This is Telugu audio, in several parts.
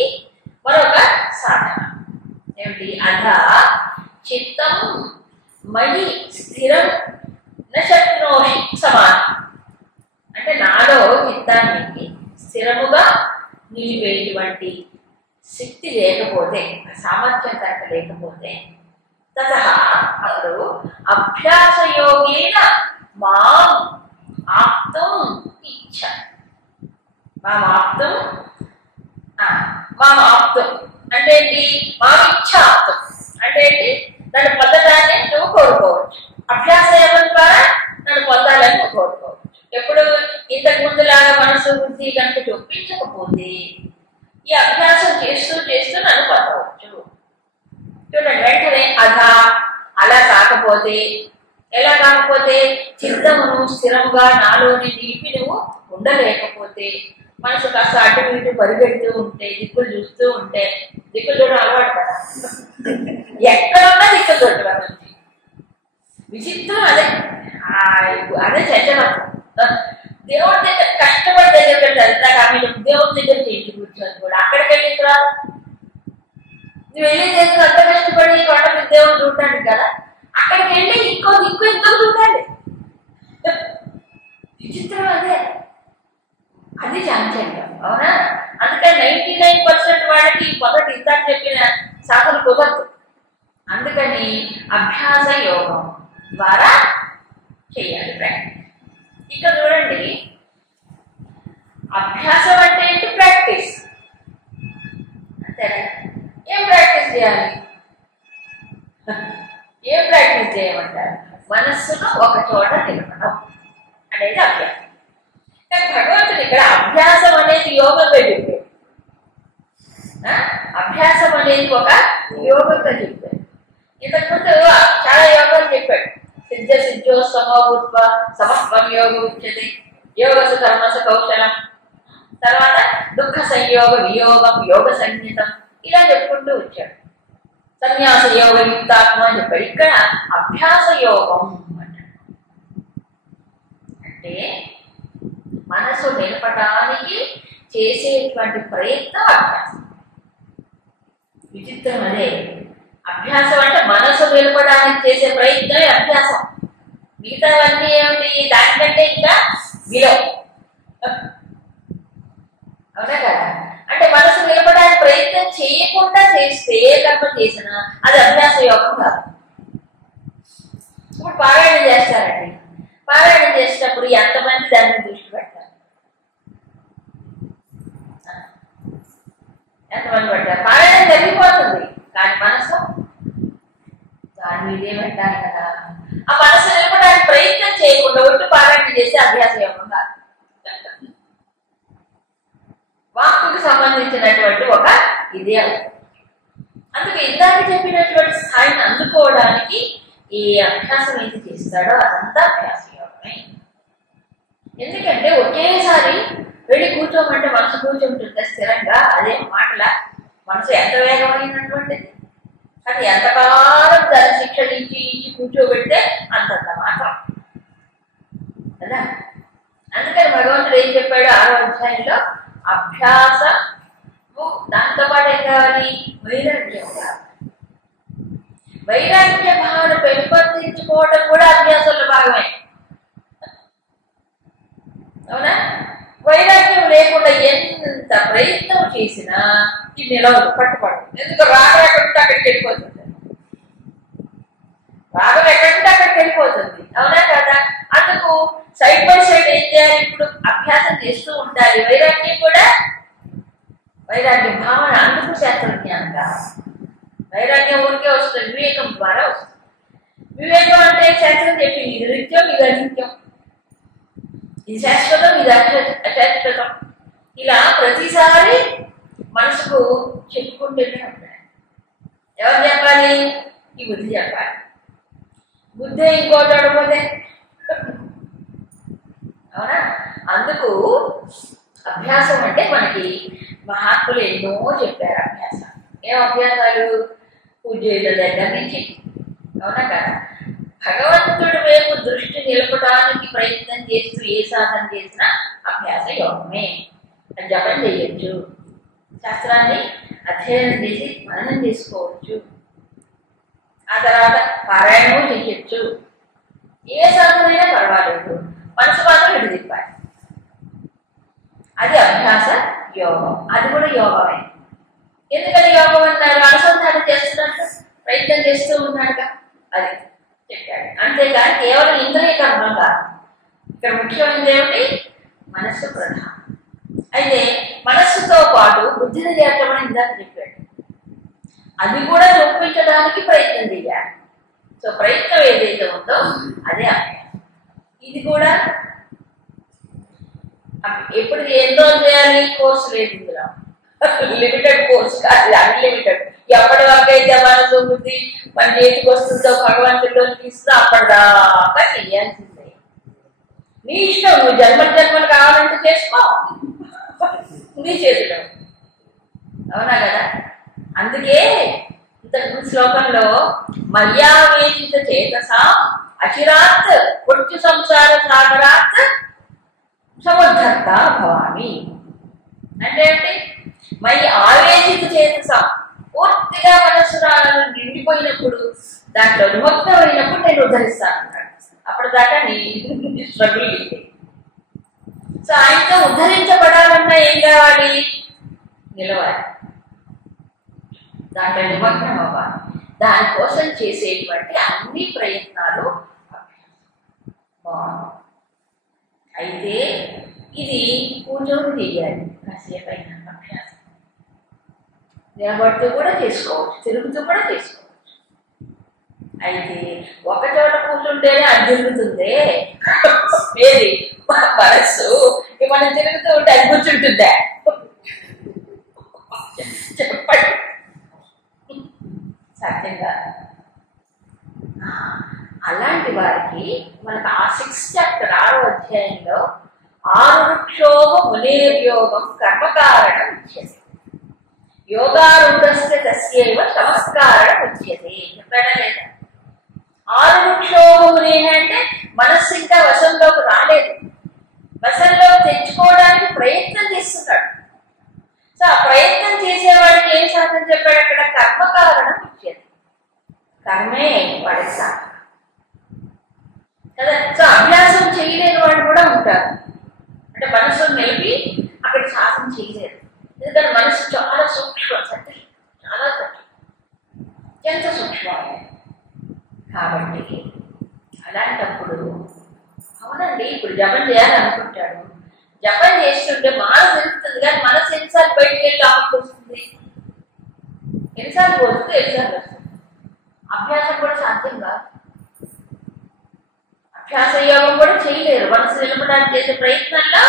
చేయడానికి మరొక సాధన ఏమిటి? అధ చిత్తం మయి స్థిరం నశక్నోషి సమానం. అంటే నాలో చిత్తానికి స్థిరముగా నిలిపేటువంటి శక్తి లేకపోతే, సామర్థ్యం కనుక లేకపోతే, తత అప్పుడు అభ్యాసయోగేన మాం ఆప్తం ఇచ్చ. మాం ఆప్తం అంటే ఏంటి? మామిచ్ఛాప్తం అంటే ఏంటి? నన్ను పొందడాన్ని నువ్వు కోరుకోవచ్చు. అభ్యాస యోగం ద్వారా నన్ను పొందాలని నువ్వు కోరుకోవచ్చు. ఎప్పుడు ఇంతకు ముందులాగా మనసు బుద్ధి కనుక చూపించకపోతే ఈ అభ్యాసం చేస్తూ చేస్తూ నన్ను పొందవచ్చు. చూడండి, వెంటనే అలా కాకపోతే, ఎలా కాకపోతే, చిత్తమును స్థిరంగా నాలోని నిలిపి నువ్వు ఉండలేకపోతే, మనసు కాస్త అటు ఇటు పరిగెడుతూ ఉంటే, దిక్కులు చూస్తూ ఉంటే, దిక్కులు చూడడం అలవాటు కదా, ఎక్కడున్నా దిక్కులు చూడడం నుంచి విచిత్రం. అదే చచ్చడం. దేవుడి దగ్గర కష్టపడి దగ్గరికి వెళ్తా కానీ దేవుడి దగ్గరికి ఇంటి కూర్చొని కూడా అక్కడికి వెళ్ళి రాదు. నువ్వు వెళ్ళేది ఎందుకు? అంత కష్టపడి కొండ మీద దేవుడు చూడటానికి కదా. అక్కడికి వెళ్ళి ఇంకో దిక్కు ఎందుకు చూడాలి? విచిత్రం అదే. అది చాంచల్యం. అవునా? అందుకని 99% వాళ్ళకి మొదటి ఇందాక చెప్పిన సాధన కుదరదు. అందుకని అభ్యాస యోగం ద్వారా చేయాలి ప్రాక్టీస్. ఇక్కడ చూడండి, అభ్యాసం అంటే ఏంటి? ప్రాక్టీస్. అంతేనా? ఏం ప్రాక్టీస్ చేయాలి? ఏం ప్రాక్టీస్ చేయమంటారు? మనస్సును ఒక చోట నిలపడం అనేది అభ్యాసం. కానీ భగవంతుడు ఇక్కడ అభ్యాసం అనేది యోగంగా చెప్పాడు. అభ్యాసం అనేది ఒక యోగంగా చెప్పాడు. ఇంతకుముందు చాలా యోగాలు చెప్పాడు. సిద్ధ సిద్ధో సమభూత్వ సమస్తం యోగ ఉచ్యతే, యోగసు కర్మసు కౌశలం, తర్వాత దుఃఖ సంయోగ వియోగం, యోగ సంహితం, ఇలా చెప్పుకుంటూ వచ్చాడు. సన్యాస యోగ యుక్తాత్మ అని చెప్పాడు. ఇక్కడ అభ్యాస యోగం అంటే మనసు నిలపడానికి చేసేటువంటి ప్రయత్నం అభ్యాసం. విచిత్రం అదే. అభ్యాసం అంటే మనసు నిలపడానికి చేసే ప్రయత్నమే అభ్యాసం. మిగతావన్నీ ఏమిటి? దానికంటే ఇంకా విలువ. అవునా కదా? అంటే మనసు నిలపడానికి ప్రయత్నం చేయకుండా చేస్తే ఏ కర్మ చేసినా అది అభ్యాస యోగం కాదు. ఇప్పుడు పారాయణం చేస్తారండి. పారాయణం చేసినప్పుడు ఎంతమంది దాని మీద దృష్టి పెడతారు? ఎంతమంది పెడతారు? పారాయణం జరిగిపోతుంది, కానీ మనసు దాని మీదే పెట్టాలి కదా. ఆ మనసు నిలపడానికి ప్రయత్నం చేయకుండా ఒట్టు పారాయణం చేసి అభ్యాస యోగం కాదు. వాక్కుకు సంబంధించినటువంటి ఒక ఇదే. అందుకు ఇందాక చెప్పినటువంటి స్థాయిని అందుకోవడానికి ఈ అభ్యాసం ఏది చేస్తాడో అదంతా అభ్యాస యోగమే. ఎందుకంటే ఒకేసారి వెళ్ళి కూర్చోమంటే మనసు కూర్చుంటుంది స్థిరంగా. అదే మాటల మనసు ఎంత వేగమైనటువంటిది. కానీ ఎంతకాలం దాని శిక్షణ ఇచ్చి కూర్చోబెడితే అంతంత మాత్రం కదా. అందుకని భగవంతుడు ఏం చెప్పాడు 6వ అధ్యాయంలో? అభ్యాసము, దాంతో పాటు ఏం కావాలి? వైరాగ్యం కావాలి. వైరాగ్య భావన పెంపొందించుకోవడం కూడా అభ్యాసంలో భాగమే. అవునా? వైరాగ్యం లేకుండా ఎంత ప్రయత్నం చేసినా ఇది నిలవదు, పట్టుపడదు. ఎందుకు? రాగం ఎక్కడుంటే అక్కడికి వెళ్ళిపోతుంది. రాగం ఎక్కడుంటే అక్కడికి వెళ్ళిపోతుంది. అవునా కదా? అందుకు సైడ్ బై సైడ్ ఏం చేయాలి? ఇప్పుడు అభ్యాసం చేస్తూ ఉండాలి. వైరాగ్యం కూడా, వైరాగ్య భావన. అందుకు శాస్త్రజ్ఞానం కావాలి. వైరాగ్యం ఊరికే వస్తుంది, వివేకం ద్వారా వస్తుంది. వివేకం అంటే శాస్త్రం చెప్పింది ఇది నిత్యం, ఇది అనిత్యం, ఇది శాశ్వతం, ఇది అశాశ్వతం. ఇలా ప్రతిసారి మనసుకు చెప్పుకుంటూనే ఉంటాయి. ఎవరు చెప్పాలి? ఈ బుద్ధి చెప్పాలి. బుద్ధి ఇంకోటి అడగపోతే అవునా? అందుకు అభ్యాసం అంటే మనకి మహాత్ములు ఎన్నో చెప్పారు. అభ్యాసం ఏం అభ్యాసాలు? పూజల దగ్గర నుంచి. అవునా కదా? భగవంతుడి వైపు దృష్టి నిలపడానికి ప్రయత్నం చేస్తూ ఏ సాధన చేసినా అభ్యాస యోగమే. జపం చేయొచ్చు, శాస్త్రాన్ని అధ్యయనం చేసి మననం చేసుకోవచ్చు. ఆ తర్వాత పారాయణము చేయొచ్చు. ఏ సాధనైనా పర్వాలేదు, మనసు మాత్రం విడిదిప్పాలి. అది అభ్యాస యోగం. అది కూడా యోగమే. ఎందుకని యోగం అన్నారు? అనుసంధానం చేస్తున్నట్టు ప్రయత్నం చేస్తూ ఉన్నాడుగా, అది చెప్పాడు. అంతేకాని కేవలం ఇంద్రియ కర్మం కాదు. ఇక్కడ ముఖ్యమైనది ఏమిటి? మనస్సు ప్రధానం. అయితే మనస్సుతో పాటు బుద్ధిని చేర్చమని ఇందాక చెప్పాడు. అది కూడా ఒప్పించడానికి ప్రయత్నం చేయాలి. సో ప్రయత్నం ఏదైతే ఉందో అదే అభ్యాసం. ఇది కూడా ఎప్పుడు ఎంతో చేయాలి? కోర్సు లేదు ఇందులో, లిమిటెడ్ కోర్స్ కాదు, అన్లిమిటెడ్. ఎప్పటి వరకు అయితే మనసు బుద్ధి మన చేతికి వస్తుందో భగవంతుడిలో తీస్తుందో అప్పటిదాకా చెయ్యాల్సిందే. నీ ఇష్టం, నువ్వు జన్మలు కావాలంటే చేసుకో, నీ చేతిలో. అవునా కదా? అందుకే ఇంతకు శ్లోకంలో మర్యావేచిత చేతసా అచిరాత్ పొచ్చు సంసార సాగరాత్ సముద్ధర్త భవామి అంటే ఏంటి? మరి ఆవేశిత చేతసా, పూర్తిగా మనస్సు నిండిపోయినప్పుడు, దాంట్లో నిమగ్నమైనప్పుడు నేను ఉద్ధరిస్తాను అన్నాడు. అప్పటిదాకా నీ స్ట్రగుల్ ఇది. సో ఆయనతో ఉద్ధరించబడాలన్నా ఏం కావాలి? నిలవాలి, దాంట్లో నిమగ్నం అవ్వాలి. దానికోసం చేసేటువంటి అన్ని ప్రయత్నాలు బాగుంది. అయితే ఇది కూర్చొని చేయాలి, కాసేపు అయినా అభ్యాసం. నిలబడుతూ కూడా చేసుకోవచ్చు, తిరుగుతూ కూడా చేసుకోవచ్చు. అయితే ఒక చోట కూర్చుంటేనే అది తిరుగుతుందే ఏది మనస్సు, మనం తిరుగుతూ ఉంటే అది కూర్చుంటుందా? చెప్పండి, సత్యంగా. అలాంటి వారికి మనకు ఆ 6th చాప్టర్ 6వ అధ్యాయంలో ఆరుక్షోభ మునేర్యోగం కర్మకారణం ఉచ్యతే యోగారూఢస్య తస్యైవ చమత్కారణం ఉచ్యతే చెప్పాడా లేదా? ఆరుక్షోభ మునే అంటే మనస్సు ఇంకా వశంలోకి రాలేదు, వశంలోకి తెచ్చుకోవడానికి ప్రయత్నం చేస్తున్నాడు. సో ఆ ప్రయత్నం చేసేవాడికి ఏం సాధన చెప్పాడు అక్కడ? కర్మకారణం ఉచ్యతే, కర్మే వాడికి సాధన కదా. సో అభ్యాసం చేయలేని వాడు కూడా ఉంటారు. అంటే మనసును నిలిపి అక్కడ సాధన చేయలేరు. ఎందుకంటే మనసు చాలా సూక్ష్మం, సత్యం చాలా సత్యం, ఎంత సూక్ష్మం. కాబట్టి అలాంటప్పుడు అవునండి, ఇప్పుడు జపం చేయాలనుకుంటాడు, జపం చేస్తుంటే మాన తెలుస్తుంది, కానీ మనసు ఎన్నిసార్లు బయటికి వెళ్ళి లోపలికి వస్తుంది, ఎన్నిసార్లు పోతుంది, ఎన్నిసార్లు వస్తుంది. అభ్యాసం కూడా సాధ్యం కాదు. అభ్యాస యోగం కూడా చేయలేరు. మనసు నిలపడానికి చేసే ప్రయత్నంలో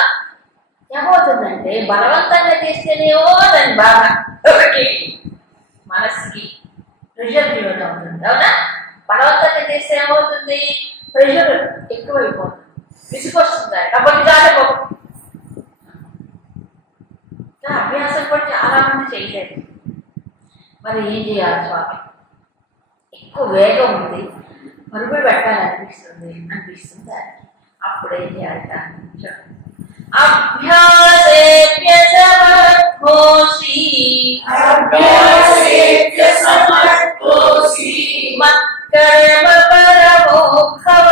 ఏమవుతుందంటే బలవంతంగా చేస్తేనేమో దాని బాగా ఒకటి మనస్సుకి ప్రెషర్ క్రియేట్ అవుతుంది. అవునా? బలవంతంగా చేస్తే ఏమవుతుంది? ప్రెషర్ ఎక్కువైపోతుంది, విసుకొస్తుంది కాబట్టి కాదు. అభ్యాసం కూడా చాలా మంది చేయలేదు. మరి ఏం చేయాలి స్వామి? ఎక్కువ వేగం ఉంది, మరుగులు పెట్టాలనిపిస్తుంది దానికి. అప్పుడు ఏం చేయాలి? అభ్యాసేభ్యసమర్థోసి మత్కర్మ పరమో భవ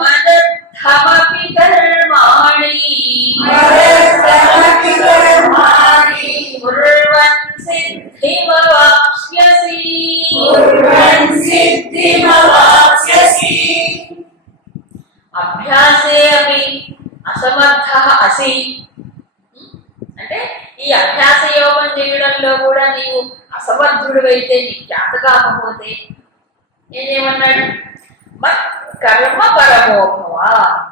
మదర్థమపి కర్మాణి కుర్వన్ సిద్ధిమవాప్స్యసి. అభ్యాసే అపి అసమర్థః అసి అంటే ఈ అభ్యాస యోగం చేయడంలో కూడా నీవు అసమర్థుడివైతే, నీకు చేత కాకపోతే ఏం చేయమన్నాడు? మత్ కర్మ పరమోభవ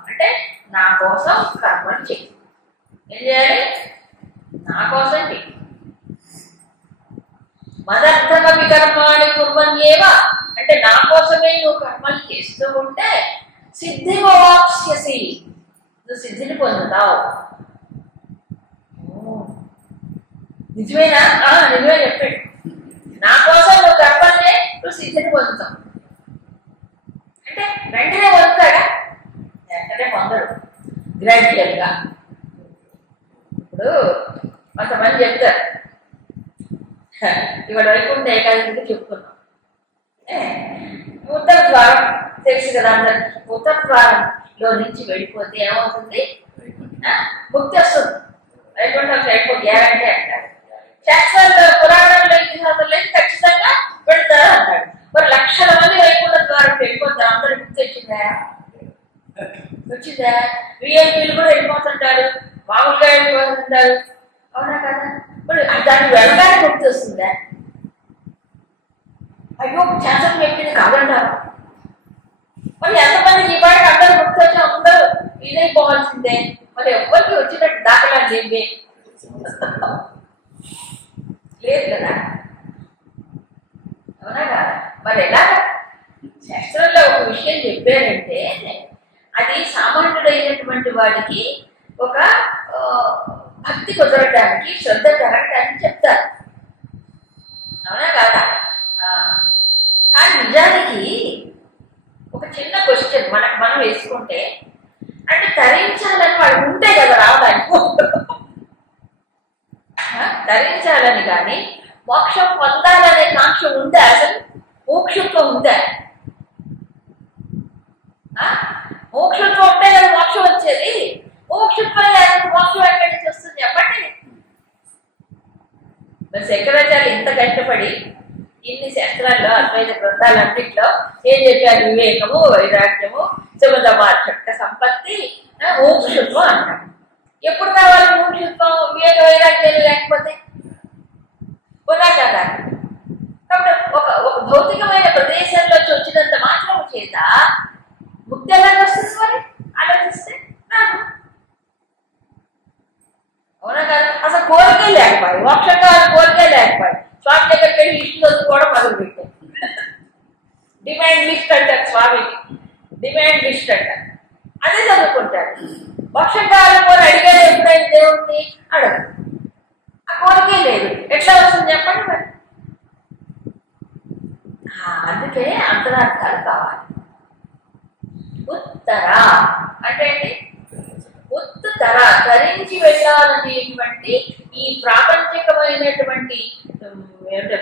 అంటే నా కోసం కర్మను చెయ్యి. ఏం చేయాలి? నా కోసం చెయ్యి. మదర్థమపి కర్మాణి కుర్వన్యేవ అంటే నా కోసమే నువ్వు కర్మలు చేస్తూ ఉంటే సిద్ధిమవాప్స్యసి, నువ్వు సిద్ధిని పొందుతావు. నిజమేనా? నిజమే చెప్పాడు. నా కోసం నువ్వు కర్మల్నే నువ్వు సిద్ధిని పొందుతావు అంటే వెంటనే పొందుతాడా? వెంటనే పొందడు, గ్రాడ్యువల్గా ఇప్పుడు కొంతమంది చెప్తారు, ఇవాళ వైకుంఠ ఏకాదశికి చెప్పుకున్నాం, ఉత్తర ద్వారం తెలుసు కదా అందరికి. ఉత్తర ద్వారంలో నుంచి వెళ్ళిపోతే ఏమవుతుంది? ముక్తి వస్తుంది, వైకుంఠం వెళ్ళిపోతే గ్యారంటీ అంటారు. శాస్త్రాల్లో, పురాణంలో, ఇతిహాసంలో ఖచ్చితంగా వెళ్తారు అంటాడు. మరి లక్షల మంది వైకుంఠ ద్వారం వెళ్ళిపోతారు, అందరూ ముక్తి వచ్చిందా? వచ్చిందా? విఐపీలు కూడా వెళ్ళిపోతుంటారు, మామూలుగా వెళ్ళిపోతుంటారు, అవునా కదా? ఇప్పుడు దాన్ని వెళ్ళగానే ముక్తి వస్తుందా? అయ్యో శాస్త్రం చెప్పింది కాదంటారు. మరి ఎంతమంది ఈ పాటికి అందరూ ముక్తి వచ్చి అందరూ ఇదైపోవాల్సిందే. మరి ఎవరికి వచ్చినట్టు దాఖలాలు లేవే లేదు కదా, అవునా కదా? మరి ఎలా శాస్త్రంలో ఒక విషయం చెప్పారంటే అది సామాన్యుడైనటువంటి వాడికి ఒక భక్తి కుదరటానికి, శ్రద్ధ పెరగటానికి చెప్తారు, అవునా కాదా? కానీ నిజానికి ఒక చిన్న క్వశ్చన్ మనం వేసుకుంటే, అంటే తరించాలని వాడు ఉంటే కదా రావడానికి, తరించాలని కానీ మోక్షం పొందాలనే కాంక్ష ఉందా? అసలు మోక్షత్వం ఉందా? మోక్షత్వం ఉంటే కదా మోక్షం వచ్చేది. మోక్షత్వం లేకపోతే మోక్షం ఎక్కడి నుంచి వస్తుంది చెప్పండి? మరి శంకరాచార్య ఇంత కష్టపడి ఇన్ని శాస్త్రాల్లో, అద్వైత గ్రంథాలన్నింటిలో ఏం చెప్పారు? వివేకము, వైరాగ్యము, సుగంధమార్షక సంపత్తి, మోక్షత్వం అంటారు. ఎప్పుడు కావాలి మోక్షత్వం? వివేక వైరాగ్యాలు లేకపోతే పోదా కదా. కాబట్టి ఒక భౌతికమైన ప్రదేశంలో వచ్చినంత మాత్రం చేత ముక్తి ఎలా వస్తుంది? మరి ఆలోచిస్తే నాకు అవునా కదా? అసలు కోరికే లేకపోయి, మోక్షం కావాలి కోరికే లేకపోయి స్వామి దగ్గరికి వెళ్ళి లిస్ట్ చదువుకోవడం మొదలు పెట్టారు. డిమాండ్ లిస్ట్ అంటారు స్వామికి, డిమాండ్ లిస్ట్ అంటారు, అదే చదువుకుంటాడు. మోక్షం కావాలని అడిగాడు ఎప్పుడైనా దేవుడిని? అడగదు. ఆ కోరికే లేదు, ఎట్లా వస్తుంది చెప్పండి మరి? అందుకే అంతరార్థాలు కావాలి. ఉత్తర అంటే ఏంటి? ఉత్తర ధరించి వెళ్ళాలనేటువంటి ఈ ప్రాపంచికమైనటువంటి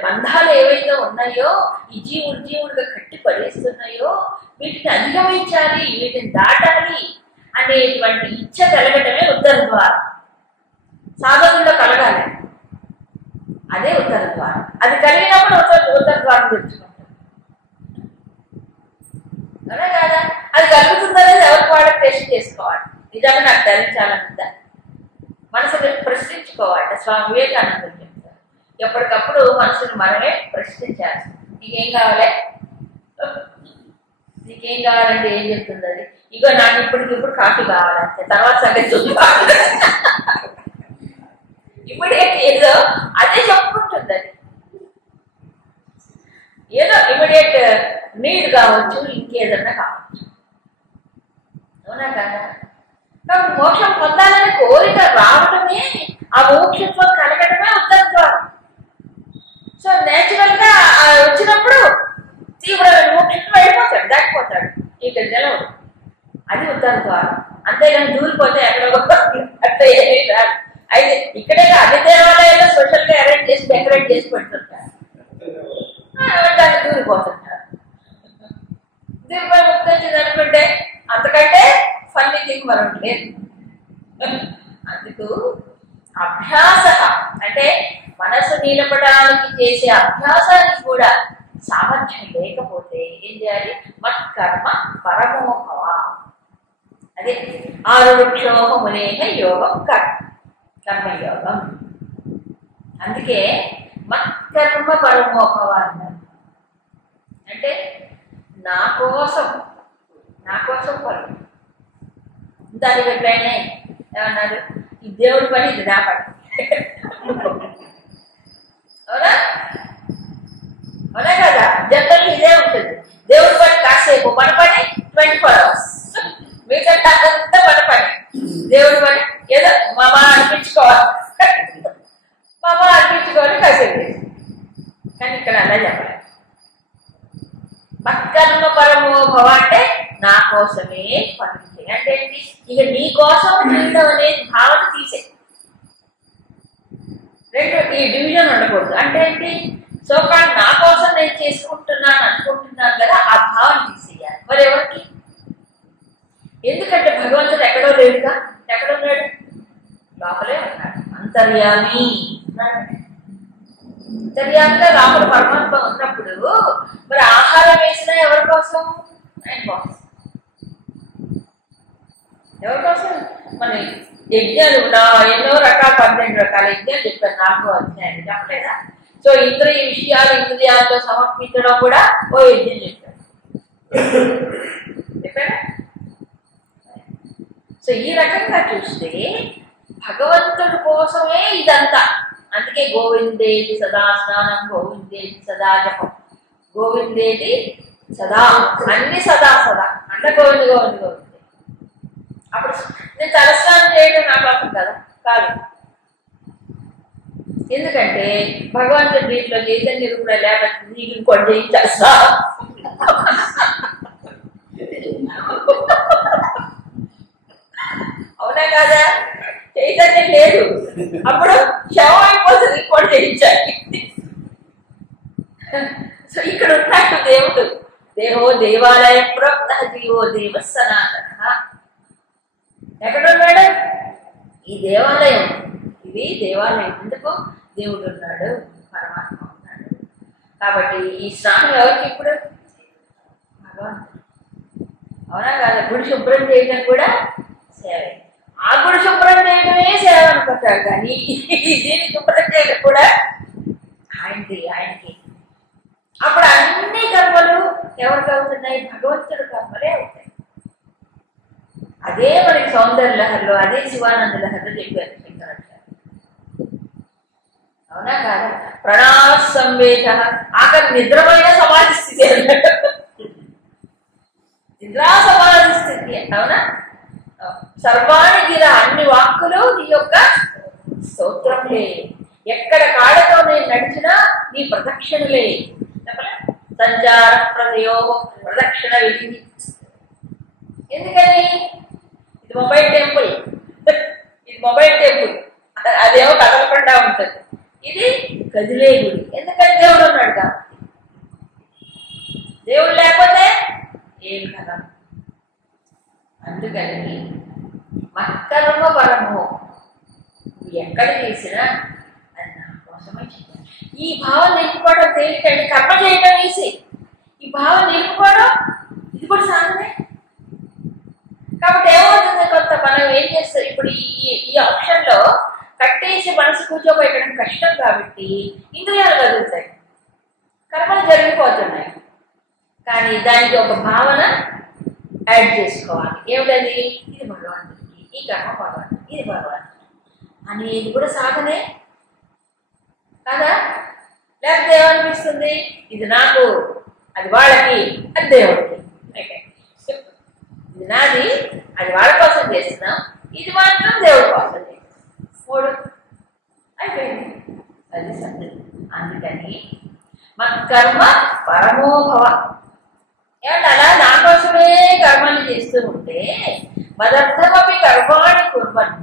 బంధాలు ఏవైతే ఉన్నాయో, ఈ జీవుడుగా కట్టి పడేస్తున్నాయో, వీటిని అధిగమించాలి, వీటిని దాటాలి అనేటువంటి ఇచ్చ కలగటమే ఉత్తర ద్వారం. సాధనలో కలగాలి, అదే ఉత్తర ద్వారం. అది కలిగినప్పుడు ఉత్తర ద్వారం తెచ్చుకుంటాం, అవునా కాదా? అది కలుగుతుందనేది ఎవరికి వాడు టెస్ట్ చేసుకోవాలి. నిజంగా నాకు ధరించాలనుందా? మనసుని ప్రశ్నించుకోవాలి. స్వామి వివేకానందుడు చెప్తారు, ఎప్పటికప్పుడు మనసుని మనమే ప్రశ్నించాలి. నీకేం కావాలి? నీకేం కావాలంటే ఏం చెప్తుంది అది? ఇగో నాకు ఇప్పటికిప్పుడు కాఫీ కావాలంటే, తర్వాత సంగతి చూద్దాం. ఇమ్మీడియట్ ఏదో అదే చెప్పుకుంటుంది. అది ఏదో ఇమ్మీడియట్ నీడ్ కావచ్చు, ఇంకేదన్నా కావచ్చు, అవునా కదా? కాబట్టి మోక్షం పొందాలని కోరిక రావటమే, ఆ మోక్షత్వం కలగటమే ఉత్తర ద్వారం. సో నేచురల్ గా వచ్చినప్పుడు తీవ్రమైన మోక్షత్వం వెళ్ళిపోతాడు, దాటిపోతాడు, ఇక్కడ నిలవడు. అది ఉత్తర ద్వారం. అంతేగాని దూరిపోతే ఎక్కడో అట్లా ఏమీ రాదు. అయితే ఇక్కడే అన్ని దేవాలయాల్లో సోషల్ గా అరేంజ్ చేసి డెకరేట్ చేసి పెడుతుంటారు, దాన్ని దూరిపోతుంటారు. దీనిపై ముక్తి వచ్చింది అనుకుంటే అంతకంటే ఫన్నీ థింగ్ మరొకటి లేదు. అందుకు అభ్యాస అంటే మనసు నిలపడానికి చేసే అభ్యాసానికి కూడా సామర్థ్యం లేకపోతే ఏం చేయాలి? మత్కర్మ పరమోభవ. అదే ఆరుక్షోహమునేహ యోగం కర్మయోగం. అందుకే మత్కర్మ పరమోభవ అన్నారు. అంటే నా కోసం పని. దానికి ఎప్పుడైనా ఏమన్నారు? ఈ దేవుడి పని, ఇది నా పని. అవునా అవునా కదా? జనరల్ ఇదే ఉంటుంది. దేవుడి పని కాసేపు, మన పని 24 hours. మీకంటే అంతా మన పని. దేవుడి పని ఏదో మామ అనిపించుకోవాలి, కాసేపు. కానీ ఇక్కడ అలా చెప్పలేదు. మత్కర్మ పరమోభవ అంటే నా కోసమే పని చేయాలి. అంటే ఏంటి? ఇక నీ కోసం చేయడం అనేది భావన తీసే. రెండు ఈ డివిజన్ ఉండకూడదు. అంటే ఏంటి? సోకాళ్ళు నా కోసం నేను చేసుకుంటున్నాను అనుకుంటున్నాను కదా, ఆ భావం తీసేయాలి. మరి ఎవరికి? ఎందుకంటే భగవంతుడు ఎక్కడో లేడుగా. ఎక్కడున్నాడు? లోపలే ఉన్నాడు. అంతర్యామి ఉన్నాడు. అంతర్యామిగా లోపల పరమాత్మ ఉన్నప్పుడు మరి ఆహారం వేసినా ఎవరి కోసం? ఆయన కోసం. ఎవరి కోసం? మన యజ్ఞాలు ఎన్నో రకాల 12 రకాల యజ్ఞాలు చెప్పారు 4వ అధ్యాయం చెప్పలేదా? సో ఇంద్రియ విషయాలు ఇంద్రియాలతో సమర్పించడం కూడా ఓ యజ్ఞం చెప్పారు. చెప్పారా? సో ఈ రకంగా చూస్తే భగవంతుడి కోసమే ఇదంతా. అందుకే గోవిందేటి సదా స్నానం, గోవిందేటి సదా జపం, గోవిందేటి సదా అన్ని సదా సదా అంటే గోవింద గోవింద గోవింద. అప్పుడు నేను తలస్నానం చేయడం నా కోసం కదా కాదు. ఎందుకంటే భగవంతుడి దీంట్లో చైతన్య కూడా లేకపోతే నీకు ఇంకోటి చేయించేస్తా. అవునా కాదా? చైతన్యం లేదు, అప్పుడు శవం అయిపోతుంది, ఇంకోటి చేయించాలి. సో ఇక్కడ ఉన్నట్టు దేవుడు దేవో దేవాలయ ప్రోక్త జీవో దేవ సనాతన. ఎక్కడున్నాడు? ఈ దేవాలయం. ఇది దేవాలయం. ఎందుకు? దేవుడు ఉన్నాడు, పరమాత్మ ఉన్నాడు. కాబట్టి ఈ స్నానం ఎవరికి? ఇప్పుడు భగవంతుడు. అవునా కాదా? గుడి శుభ్రం చేయడం కూడా సేవే. ఆ గుడి శుభ్రం చేయడమే సేవ అనుకుంటాడు, కానీ దీన్ని శుభ్రం చేయడం కూడా ఆయనకి. అప్పుడు అన్ని కర్మలు ఎవరికి అవుతున్నాయి? భగవంతుడు కర్మలే అవుతాయి. అదే మనకి సౌందర్య లహరిలో, అదే శివానంద లహరిలో చెప్పారు శంకరాచార్య. అవునా కాదా? ప్రణామ సంవేద ఆఖరి నిద్రమైన సమాధి స్థితి అన్నాడు. నిద్రా సమాధి స్థితి. అవునా? సర్వాణి గిర అన్ని వాక్కులు నీ యొక్క స్తోత్రంలే. ఎక్కడ కాళ్ళతో నేను నడిచినా నీ ప్రదక్షిణలే. సంచార ప్రదయో ప్రదక్షిణ విధి. ఎందుకని? ఇది మొబైల్ టెంపుల్. ఇది మొబైల్ టెంపుల్, అదేమో కదలకుండా ఉంటుంది. ఇది కదిలే గుడి. ఎందుకంటే దేవుడు ఉన్నాడు కాబట్టి. దేవుడు లేకపోతే ఏం కదా. అందుకని మత్కర్మ పరమో, నువ్వు ఎక్కడ చేసినా అది నా కోసమే చేయాలి. ఈ భావం నిలుపుకోవడం తేలికండి. కర్మ చేయడం ఈజీ. ఈ భావం నిలుపుకోవడం ఇది కూడా సాధనే. కాబట్టి ఏమవుతుంది? కొంత మనం ఏం చేస్తారు ఇప్పుడు ఈ ఆప్షన్ లో కట్టేసి మనసు కూర్చోబెట్టడం కష్టం కాబట్టి ఇంద్రియాలు కదులుతాయి, కర్మలు జరిగిపోతున్నాయి. కానీ దానికి ఒక భావన యాడ్ చేసుకోవాలి. ఏమిటది? ఇది భగవంతుడికి, ఈ కర్మ భగవంతుడికి, ఇది భగవంతుడికి అనేది కూడా సాధనే కదా. లేకపోతే ఏమనిపిస్తుంది? ఇది నాకు, అది వాళ్ళకి, అది దేవుడికి. ఇది నాది, అది వాళ్ళ కోసం చేస్తున్నాం, ఇది మాత్రం దేవుడి కోసం చేస్తున్నాం. 3 అయిపోయింది. అది సత్యం. అందుకని మత్కర్మ పరమోభవ. ఏమంటే అలా నా కోసమే కర్మలు చేస్తూ ఉంటే మదర్థమపి కర్మాణి కుర్వన్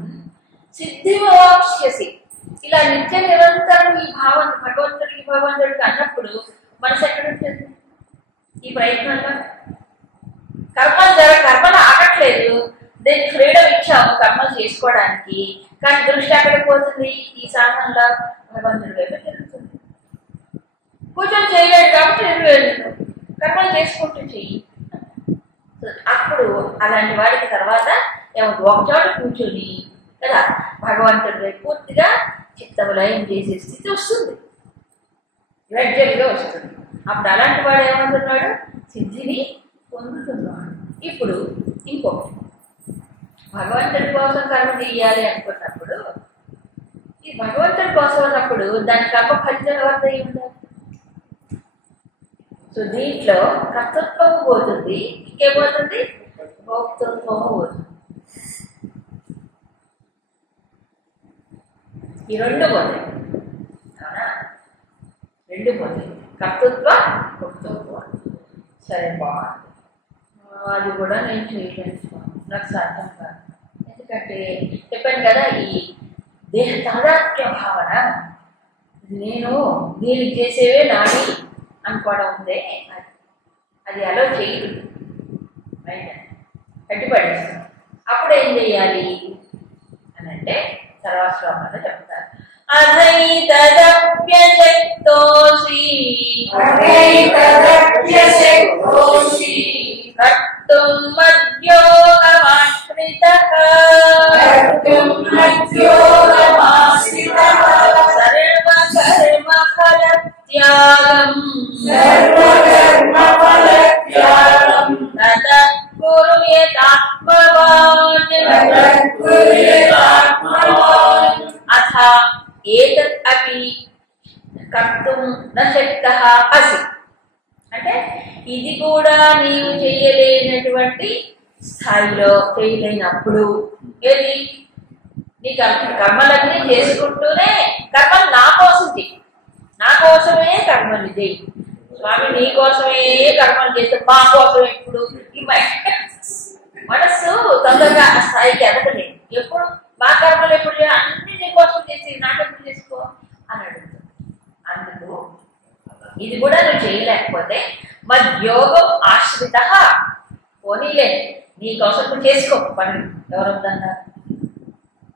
సిద్ధిమోక్ష్యసి. ఇలా నిత్య నిరంతరం ఈ భావం భగవంతుడికి అన్నప్పుడు మనసు ఎక్కడుంటుంది? ఈ ప్రయత్నంలో కర్మలు ఆగట్లేదు. దీనికి ఫ్రీడమ్ ఇచ్చాము కర్మలు చేసుకోవడానికి, కానీ దృష్టి ఎక్కడికి పోతుంది? ఈ సాధనలో భగవంతుడి వైపు తిరుగుతుంది. కూర్చొని చేయలేడు కాబట్టి నెరవేరుతుంది, కర్మలు చేసుకుంటూ చెయ్యి. అప్పుడు అలాంటి వాడికి తర్వాత ఏమవుతుంది? ఒకచోట కూర్చొని కదా భగవంతుడి వైపు పూర్తిగా చిత్తములయం చేసే స్థితి వస్తుంది, గ్రాడ్యువల్గా వస్తుంది. అప్పుడు అలాంటి వాడు ఏమంటున్నాడు? సిద్ధిని పొందుతున్నాడు. ఇప్పుడు ఇంకొకటి, భగవంతుడి కోసం కర్మ చేయాలి అనుకున్నప్పుడు, ఈ భగవంతుడి కోసం ఉన్నప్పుడు దాని కర్మ ఫలితం ఎవరిదై ఉండాలి? సో దీంట్లో కర్తృత్వము పోతుంది, ఇంకేపోతుంది? భోక్తృత్వము పోతుంది. ఈ 2 పోతాయి. అవునా? 2 పోతాయి. కర్తృత్వ భోక్తృత్వం. సరే, బాగుంది. అది కూడా నేను చేయలేను, నాకు సాధ్యం కాదు. ఎందుకంటే చెప్పాను కదా, ఈ దేహ తాదాత్మ్య భావన నేను దీనికి చేసేవే నాని అనుకోవడం ఉందే, అది అలో చేయదు, కట్టిపడేస్తాం. అప్పుడు ఏం చెయ్యాలి అని అంటే తర్వాత శ్లోకంలో చెప్తారు. అథైతదప్యశక్తోసి కర్తుం మద్యోగమాశ్రితః సర్వకర్మఫలత్యాగం తతః కుర్యాదాత్మవాన్ అథ ఏతత్ అపి కర్తుం న శక్తః అసి. అంటే ఇది కూడా నీవు చేయలేనటువంటి స్థాయిలో, చేయలేనప్పుడు ఏది నీ కర్మలన్నీ చేసుకుంటూనే కర్మలు నా కోసం చెయ్యి, నా కోసమే కర్మలు చెయ్యి. స్వామి నీ కోసమే కర్మలు చేస్తే మా కోసం ఎప్పుడు ఈ మనస్సు తొందరగా ఆ స్థాయికి ఎదగలేదు. ఎప్పుడు మా కర్మలు ఎప్పుడు అన్ని నీ కోసం చేసి నాటకం చేసుకో అని అడుగుతుంది. అందుకు ఇది కూడా నువ్వు చేయలేకపోతే మద్యోగం ఆశ్రిత, పోనీలే నీ కోసం నువ్వు చేసుకో పని, ఎవరొద్దన్నారు.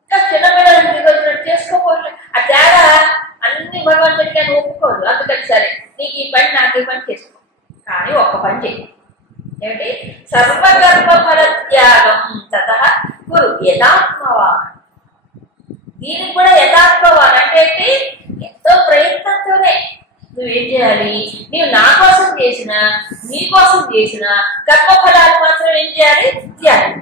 ఇంకా చిన్నపిల్లలు వచ్చినట్టు చేసుకోవాలి. ఆ తేడా అన్ని భగవంతుడికి అని ఒప్పుకోదు. అందుకని సరే నీకు ఈ పని నాకు ఈ పని చేసుకో, కానీ ఒక్క పని చెయ్యి. ఏమిటి? సర్వకర్మ ఫల త్యాగం తతః కురు యథాత్మవాన్. దీనికి కూడా యథాత్మవాన్ అంటే ఏంటి? ఎంతో ప్రయత్నంతోనే నువ్వేం చేయాలి? నీవు నా కోసం చేసినా నీ కోసం చేసినా కర్మఫలాలు మాత్రం ఏం చేయాలి? త్యాగం.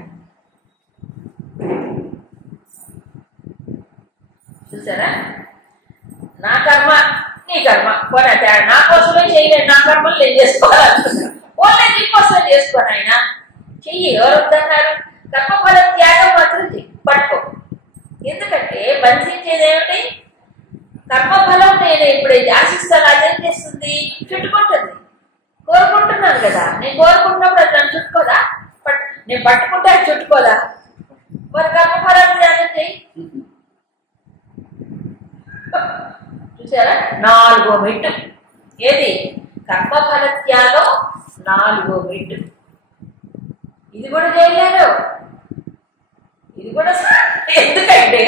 చూసారా? నా కర్మ నీ కర్మ పోనా తేడా, నా కోసమే చేయలేదు, నా కర్మలు నేను చేసుకోవాలనుకున్నాను, ఓన్లీ నీ కోసం చేసుకోను. ఆయన చెయ్యి, ఎవరు వద్దన్నారు? కర్మఫల త్యాగం మాత్రం చెయ్యి, పట్టుకో. ఎందుకంటే బంధించేది ఏమిటి? కర్మఫలం నేను ఎప్పుడైతే ఆశిస్తాను అదేం చేస్తుంది? చుట్టుకుంటుంది. కోరుకుంటున్నాను కదా, నేను కోరుకుంటున్నప్పుడు అది నన్ను చుట్టుకోదా? నేను పట్టుకుంటే అది చుట్టుకోదా? మరి కర్మఫలం త్యాగం చెయ్యి. చూసారా? 4వ మెట్టు ఏది? కర్మఫల త్యాగం 4వ మెట్టు. ఇది కూడా చేయలేరు. ఇది కూడా ఎందుకంటే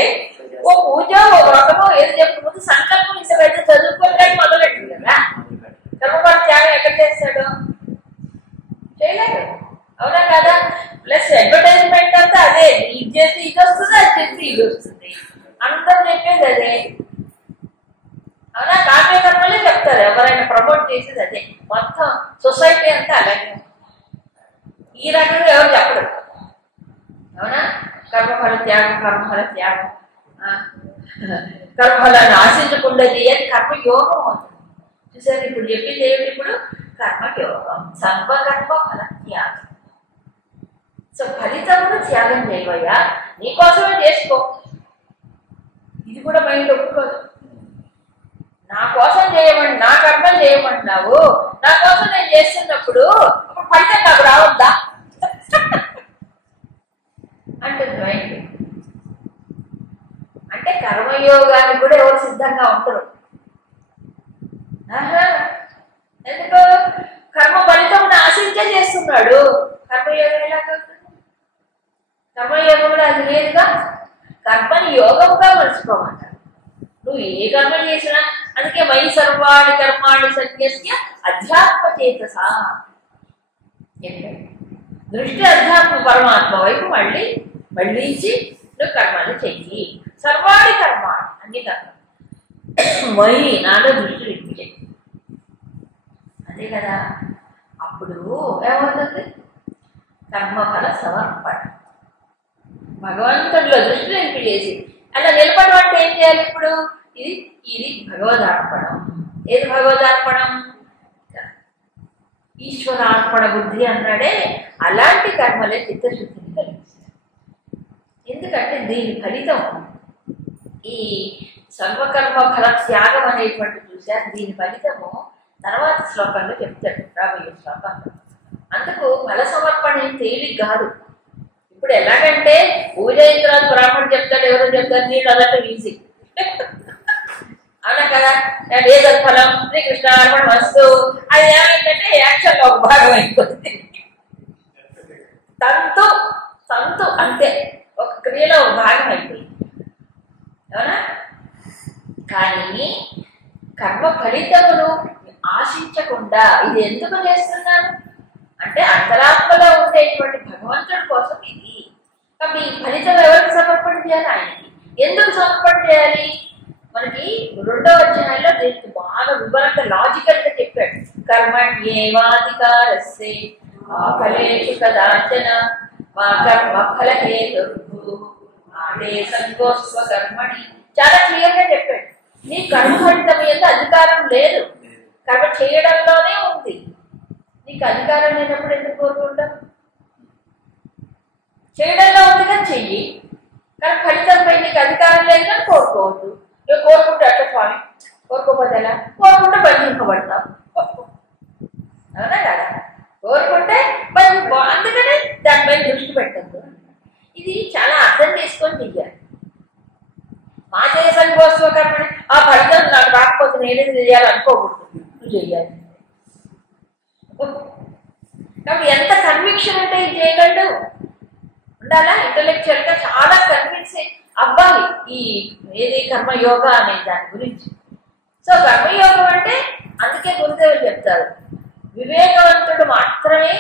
ఓ పూజ ఓ వ్రతమో ఏది చెప్పుకుంటే సంకల్పం ఇంత పెద్ద చదువుకోవడానికి మొదలెట్టింది కదా. కర్మఫల త్యాగం ఎక్కడ చేస్తాడు? చేయలేరు. అవునా కదా? ప్లస్ అడ్వర్టైజ్మెంట్ అంతా అదే, ఇది చేస్తే ఇది వస్తుంది, అది చేస్తే ఇది వస్తుంది, అందరూ చెప్పేది అదే. అవునా? కామ్య కర్మలే చెప్తారు ఎవరైనా ప్రమోట్ చేసేది అదే. మొత్తం సొసైటీ అంతా అలాగే, ఈ రకంగా ఎవరు చెప్పరు. అవునా? కర్మఫల త్యాగం, కర్మఫల త్యాగం, కర్మఫలాన్ని ఆశించకుండా చేయని కర్మయోగం అవుతుంది. చూసారు? ఇప్పుడు చెప్పింది ఏమిటి? ఇప్పుడు కర్మయోగం, సర్వకర్మ ఫల త్యాగం. సో ఫలితమును త్యాగం చేయవయ్యా, నీకోసమే చేసుకో. ఇది కూడా మైండ్ ఒప్పుకోదు. నా కోసం చేయమని, నా కర్మలు చేయమంటున్నావు, నా కోసం నేను చేస్తున్నప్పుడు అప్పుడు ఫలితం నాకు రావద్దా అంటుంది మైండ్. అంటే కర్మయోగానికి కూడా ఎవరు సిద్ధంగా ఉంటారు. ఎందుకు? కర్మ ఫలితం ఆశించే చేస్తున్నాడు. కర్మయోగం ఎలా అవుతుంది? కర్మయోగంలో అది లేదుగా. కర్మని యోగంగా మలుచుకోమంటారు. నువ్వు ఏ కర్మ చేసినా, అందుకే మై సర్వాణి కర్మాణి సన్యస్య అధ్యాత్మ చేతసా. దృష్టి అధ్యాత్మ పరమాత్మ వైపు మళ్ళించి నువ్వు కర్మలు చెయ్యి. సర్వాణి కర్మాణి, అన్ని కర్మ మై నాలో దృష్టి విడిచి, అదే కదా. అప్పుడు ఏమవుతుంది? కర్మఫల సమర్పణ, భగవంతుడిలో దృష్టి నిలిపి చేసి అలా నిలబడడం అంటే ఏం చేయాలి? ఇప్పుడు ఇది భగవదార్పణం. ఏది భగవదార్పణం? ఈశ్వరార్పణ బుద్ధి అన్నాడే, అలాంటి కర్మలే చిత్తశుద్ధిని కలిగిస్తాయి. ఎందుకంటే దీని ఫలితం ఈ సర్వకర్మ ఫల త్యాగం అనేటువంటి చూశారు. దీని ఫలితము తర్వాత శ్లోకంలో చెప్తాడు, రాబోయే శ్లోకంలో. అందుకు ఫల సమర్పణ ఏం తేలిక కాదు. ఇప్పుడు ఎలాగంటే పూజ అయిన తర్వాత బ్రాహ్మణుడు చెప్తాడు, ఎవరో చెప్తారు, నీళ్ళు అదటం ఈజీ. అవునా కదా? ఏదత్ఫలం శ్రీకృష్ణార్పణ వస్తు అది ఏమైందంటే యాక్షన్ ఒక భాగం అయిపోతుంది. తంతు తంతు అంతే, ఒక క్రియలో ఒక భాగం అయిపోయింది. అవునా? కానీ కర్మ ఫలితమును ఆశించకుండా ఇది ఎందుకు చేస్తున్నాను అంటే అంతరాత్మలో ఉండేటువంటి భగవంతుడి కోసం ఇది. కాబట్టి ఈ ఫలితం ఎవరికి సమర్పణ చేయాలి? ఆయనకి. ఎందుకు సమర్పణ చేయాలి? మనకి 2వ అధ్యాయంలో దీనికి బాగా వివరంగా లాజికల్ గా చెప్పాడు. కర్మణ్యేవాధికారస్యే మా ఫలేషు కదాచన మా కర్మ ఫలహేతుర్భుః మా తే సంగోస్త్వ కర్మణి. చాలా క్లియర్ గా చెప్పాడు. నీ కర్మ ఫలితం మీద అధికారం లేదు, కర్మ చేయడంలోనే ఉంది. నీకు అధికారం లేనప్పుడు ఎందుకు కోరుకుంటావు? చేయడంలో ఉంది కానీ చెయ్యి, కానీ ఫలితంపై నీకు అధికారం లేదు కానీ కోరుకోవద్దు. నువ్వు కోరుకుంటే అట్లా స్వామి, కోరుకోపోతే ఎలా? కోరుకుంటే బంధింపబడతావు. అవునా కదా? కోరుకుంటే అందుకని దానిపై దృష్టి పెట్టద్దు. ఇది చాలా అర్థం చేసుకొని చెయ్యాలి. మా దేశం కోసం కర్మని ఆ ఫలితం నాకు రాకపోతే నేనేం చేయాలి అనుకోకూడదు, నువ్వు చెయ్యాలి. కాబట్టి ఎంత కన్విక్షన్ అంటే ఇది చేయగలడు ఉండాలా? ఇంటలెక్చువల్ గా చాలా కన్విన్స్ అవ్వాలి ఈ ఏది కర్మయోగ అనే దాని గురించి. సో కర్మయోగం అంటే అందుకే గురుదేవులు చెప్తారు, వివేకవంతుడు మాత్రమే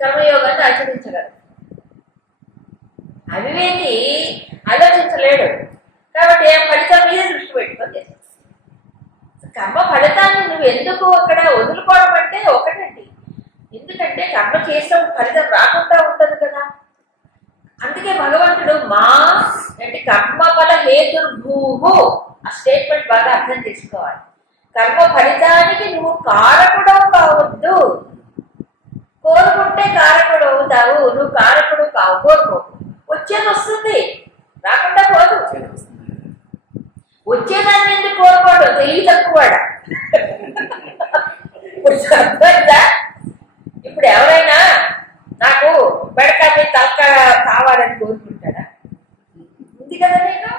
కర్మయోగాన్ని ఆచరించగలరు. అవివేకి ఆలోచించలేడు. కాబట్టి ఏం ఫలితం మీద దృష్టి పెట్టుకొని చేస్తాడు. కర్మ ఫలితాన్ని నువ్వు ఎందుకు అక్కడ వదులుకోవడం అంటే ఒకటండి, ఎందుకంటే కర్మ చేసిన ఫలితం రాకుండా ఉంటుంది కదా. అందుకే భగవంతుడు మా అంటే కర్మ ఫల హేతుర్భూః ఆ స్టేట్మెంట్ బాగా అర్థం చేసుకోవాలి. కర్మ ఫలితానికి నువ్వు కారకుడవు కావద్దు. కోరుకుంటే కారకుడు అవుతావు, నువ్వు కారకుడు కావు. కోరుకో, వచ్చేది వస్తుంది, రాకుండా పోదు. వచ్చేదాన్ని ఎందుకు కోరుకోడు? తెలివి తక్కువడా? ఇప్పుడు ఎవరైనా నాకు బెడక మీ తలక కావాలని కోరుకుంటాడా? ఉంది కదా. నీకు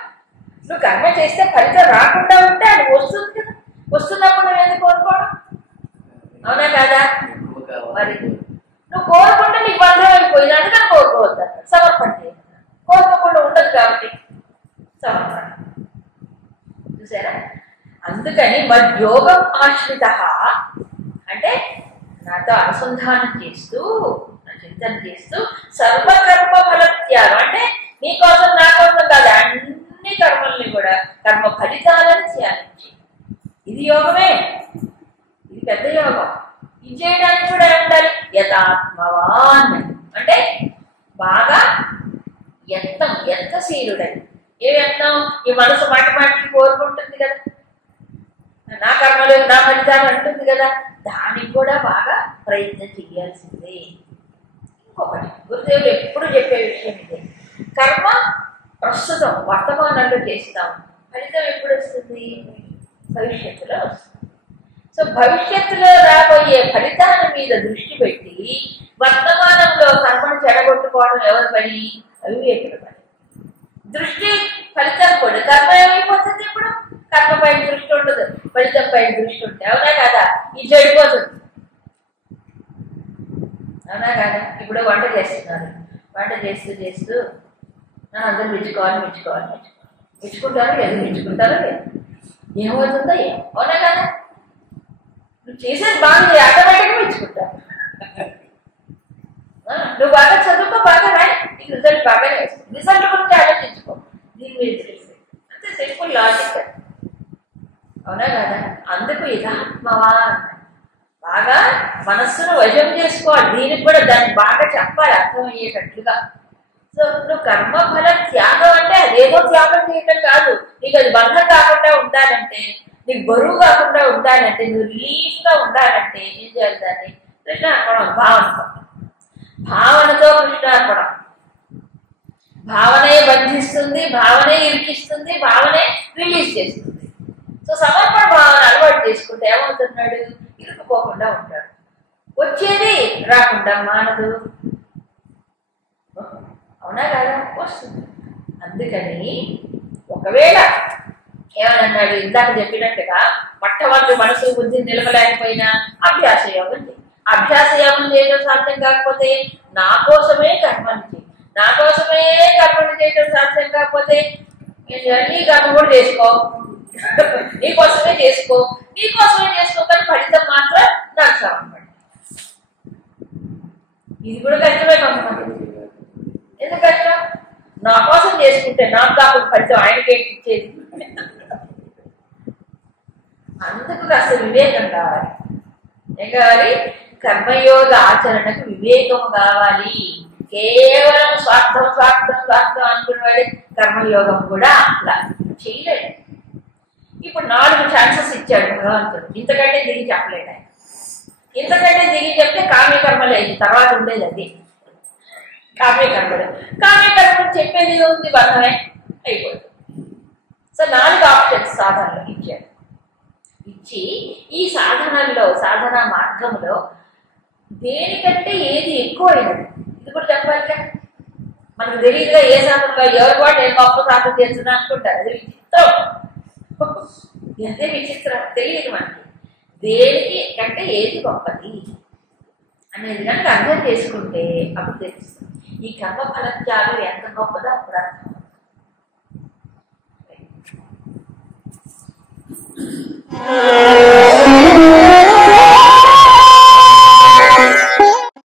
నువ్వు కర్మ చేస్తే ఫలితం రాకుండా ఉంటే అది వస్తుంది కదా. వస్తున్నప్పుడు నువ్వు ఎందుకు కోరుకోవడం? అవునా కదా? మరి నువ్వు కోరుకుంటే నీకు బంధం అయిపోయింది, అందుకని కోరుకోవద్దు. సమర్పణ చేయాలి. కోరుకోకుండా ఉండదు కాబట్టి సమర్పణ. చూసారా? అందుకని మద్యోగం ఆశ్రిత అంటే నాతో అనుసంధానం చేస్తూ చింతన చేస్తూ సర్వకర్మ ఫల త్యాగం అంటే నీకోసం నా కోసం కాదు, అన్ని కర్మల్ని కూడా కర్మ ఫలితాలను త్యాగించి. ఇది యోగమే, ఇది పెద్ద యోగం. ఇది చేయడానికి కూడా ఉండాలి యథాత్మవాన్ అంటే బాగా యత్నశీలుడై. ఏ యత్నం? ఈ మనసు మాటికి కోరుకుంటుంది కదా, నా కర్మలు నా ఫలితాలు అంటుంది కదా, దానికి కూడా బాగా ప్రయత్నం చేయాల్సిందే. ఇంకొకటి గురుదేవులు ఎప్పుడు చెప్పే విషయం ఇదే, కర్మ ప్రస్తుతం వర్తమానంలో చేస్తాం, ఫలితం ఎప్పుడు వస్తుంది? భవిష్యత్తులో వస్తుంది. సో భవిష్యత్తులో రాబోయే ఫలితాల మీద దృష్టి పెట్టి వర్తమానంలో కర్మను చెడగొట్టుకోవడం ఎవరి పని? అవివేకుల పని. దృష్టి ఫలితం కూడా కర్మ ఏమైపోతుంది? ఇప్పుడు కర్మ పైన దృష్టి ఉండదు, ఫలితం పైన దృష్టి ఉంటే అవునా కదా ఇది చెడిపోతుంది. అవునా కదా? ఇప్పుడు వంట చేస్తున్నారు, వంట చేస్తూ అందరూ మెచ్చుకుంటారో లేదు, మెచ్చుకుంటారో లేదు, ఏమవుతుందో ఏమో. అవునా కదా? నువ్వు చేసేది బాగుంది, ఆటోమేటిక్గా మెచ్చుకుంటావు. నువ్వు బాగా చదువుకో, బాగా రాయి, నీకు రిజల్ట్ బాగానే వస్తుంది. రిజల్ట్ గురించి ఆలోచించుకో, దీని మీద తెలిసి అంతే. Simple logic. అవునా కదా? అందుకు యథాత్మవా బాగా మనస్సును వశం చేసుకోవాలి. దీనికి కూడా దాన్ని బాగా చెప్పాలి అర్థమయ్యేటట్లుగా. సో నువ్వు కర్మఫల త్యాగం అంటే అదేదో త్యాగం చేయటం కాదు. నీకు అది బంధం కాకుండా ఉండాలంటే, నీకు బరువు కాకుండా ఉండాలంటే, నువ్వు రిలీఫ్ గా ఉండాలంటే ఏం చేయాలి? దాన్ని కృష్ణార్పణం, భావనతో కృష్ణార్పణం. భావనే బంధిస్తుంది, భావనే ఇరికిస్తుంది, భావనే రిలీజ్ చేస్తుంది. సో సమర్పణ భావన అలవాటు చేసుకుంటే ఏమవుతున్నాడు? ఇరుక్కుపోకుండా ఉంటాడు. వచ్చేది రాకుండా మానదు. అవునా కాదా? వస్తుంది. అందుకని ఒకవేళ ఏమన్నాడు? ఇందాక చెప్పినట్టుగా మొట్టమొదటి మనసు బుద్ధి నిలవలేకపోయినా అభ్యాస యోగం చేయి. అభ్యాస యోగం చేయడం సాధ్యం కాకపోతే నా కోసమే కర్మలు చేయి. నా కోసమే కర్మలు చేయడం సాధ్యం కాకపోతే నీ కర్మ కూడా చేసుకో, నీకోసమే చేసుకో, నీకోసమే చేసుకో, కానీ ఫలితం మాత్రం నాకు సమర్పణ. ఇది కూడా కష్టమే కొంతమంది. ఎందుకు కష్టం? నా కోసం చేసుకుంటే నాకు కాకుండా ఫలితం ఆయనకేంటి ఇచ్చేది? అందుకు కాస్త వివేకం కావాలి. ఏం కావాలి? కర్మయోగ ఆచరణకు వివేకం కావాలి. కేవలం స్వార్థం స్వార్థం స్వార్థం అనుకునేవాడే కర్మయోగం కూడా అట్లా చేయలేడు. ఇప్పుడు 4 ఛాన్సెస్ ఇచ్చాడు భగవంతుడు. ఇంతకంటే దిగి చెప్పలేడు ఆయన. ఇంతకంటే దిగి చెప్తే కామ్యకర్మలే తర్వాత ఉండేది. అది కామ్యకర్మలు. కామ్యకర్మలు చెప్పేది ఉంది, బంధమే అయిపోతుంది. సో 4 ఆప్షన్స్ సాధనలో ఇచ్చాడు. ఇచ్చి ఈ సాధనల్లో సాధన మార్గంలో దేనికంటే ఏది ఎక్కువైనది ఇది కూడా చెప్పాలిగా. మనకు తెలియదుగా ఏ సాధనగా ఎవరు కూడా నేను గొప్ప సాధన చేస్తున్నా అనుకుంటారు. అది విచిత్రం. అదే విచిత్రం, తెలియదు మనకి దేనికి కంటే ఏది గొప్పది అనేది కనుక అర్థం చేసుకుంటే అప్పుడు తెలుస్తుంది ఈ కర్మ ఫలత్యాలు ఎంత గొప్పదో అప్పుడు అర్థం.